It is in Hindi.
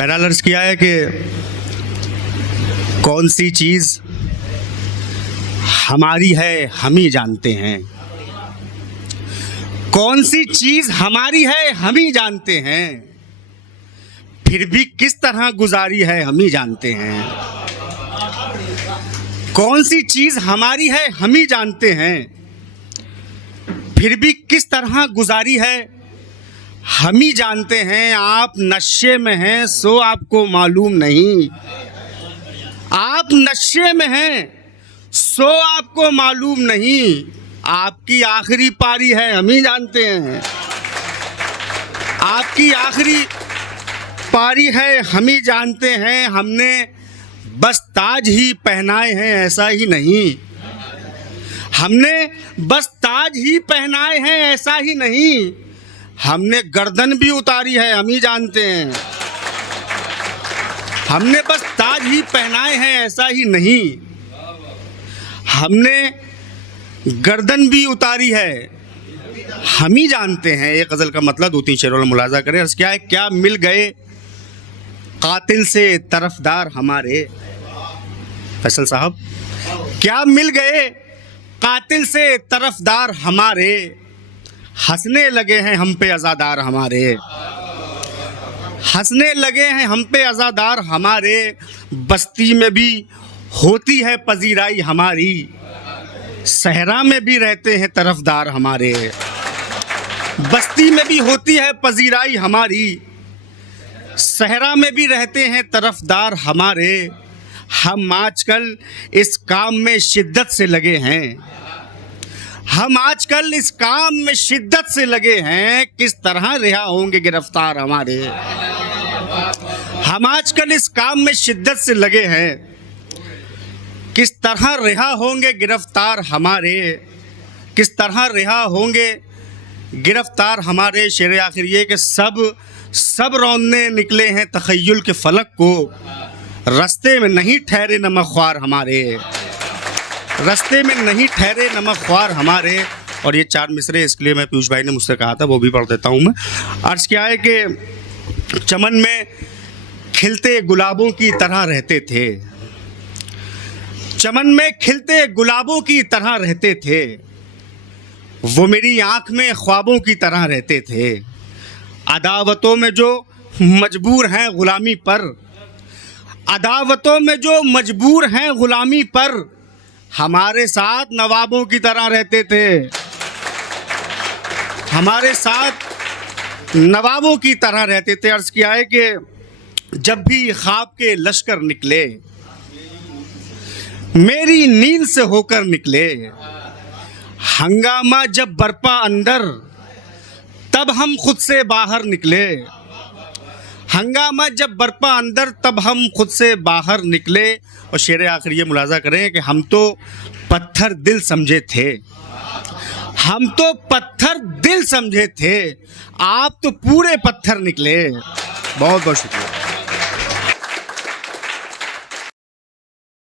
बहरहाल अर्ज़ किया है कि कौन सी चीज़ हमारी है हम ही जानते हैं, कौन सी चीज़ हमारी है हम ही जानते हैं, फिर भी किस तरह गुजारी है हम ही जानते हैं। कौन सी चीज़ हमारी है हम ही जानते हैं, फिर भी किस तरह गुजारी है हम ही जानते हैं। आप नशे में हैं सो आपको मालूम नहीं, आप नशे में हैं सो आपको मालूम नहीं, आपकी आखिरी पारी है हम ही जानते हैं। आपकी आखिरी पारी है हम ही जानते हैं। हमने बस ताज ही पहनाए हैं ऐसा ही नहीं, हमने बस ताज ही पहनाए हैं ऐसा ही नहीं, हमने गर्दन भी उतारी है हम ही जानते हैं। हमने बस ताज ही पहनाए हैं ऐसा ही नहीं, हमने गर्दन भी उतारी है हम ही जानते हैं। एक गज़ल का मतलब दो तीन शेरों में मुलाजा करें। अर्ज़ क्या है, क्या मिल गए कातिल से तरफदार हमारे। फैसल साहब, क्या मिल गए कातिल से तरफदार हमारे, हंसने लगे हैं हम पे अज़ादार हमारे, हंसने लगे हैं हम पे अज़ादार हमारे, बस्ती में भी होती है पजीराई हमारी, सहरा में भी रहते हैं तरफदार हमारे, बस्ती में भी होती है पजीराई हमारी, सहरा में भी रहते हैं तरफदार हमारे। हम आजकल इस काम में शिद्दत से लगे हैं, हम आजकल इस काम में शिद्दत से लगे हैं, किस तरह रिहा होंगे गिरफ्तार हमारे। हम आजकल इस काम में शिद्दत से लगे हैं, किस तरह रिहा होंगे गिरफ्तार हमारे, किस तरह रिहा होंगे गिरफ्तार हमारे। शेर आखिर ये कि सब रौंदने निकले हैं तख़य्युल के फलक को, रास्ते में नहीं ठहरे नमख़्वार हमारे, रास्ते में नहीं ठहरे नमख़्वार हमारे। और ये चार मिसरे इसके लिए मैं पीयूष भाई ने मुझसे कहा था, वो भी पढ़ देता हूँ मैं। अर्ज़ क्या है कि चमन में खिलते गुलाबों की तरह रहते थे, चमन में खिलते गुलाबों की तरह रहते थे, वो मेरी आँख में ख्वाबों की तरह रहते थे। अदावतों में जो मजबूर हैं ग़ुलामी पर, अदावतों में जो मजबूर हैं ग़ुलामी पर, हमारे साथ नवाबों की तरह रहते थे, हमारे साथ नवाबों की तरह रहते थे। अर्ज़ किया है कि जब भी ख्वाब के लश्कर निकले, मेरी नींद से होकर निकले, हंगामा जब बरपा अंदर तब हम खुद से बाहर निकले, हंगामा जब बरपा अंदर तब हम खुद से बाहर निकले। और शेर आखिर ये मुलाजा करें कि हम तो पत्थर दिल समझे थे, हम तो पत्थर दिल समझे थे, आप तो पूरे पत्थर निकले। बहुत बहुत शुक्रिया।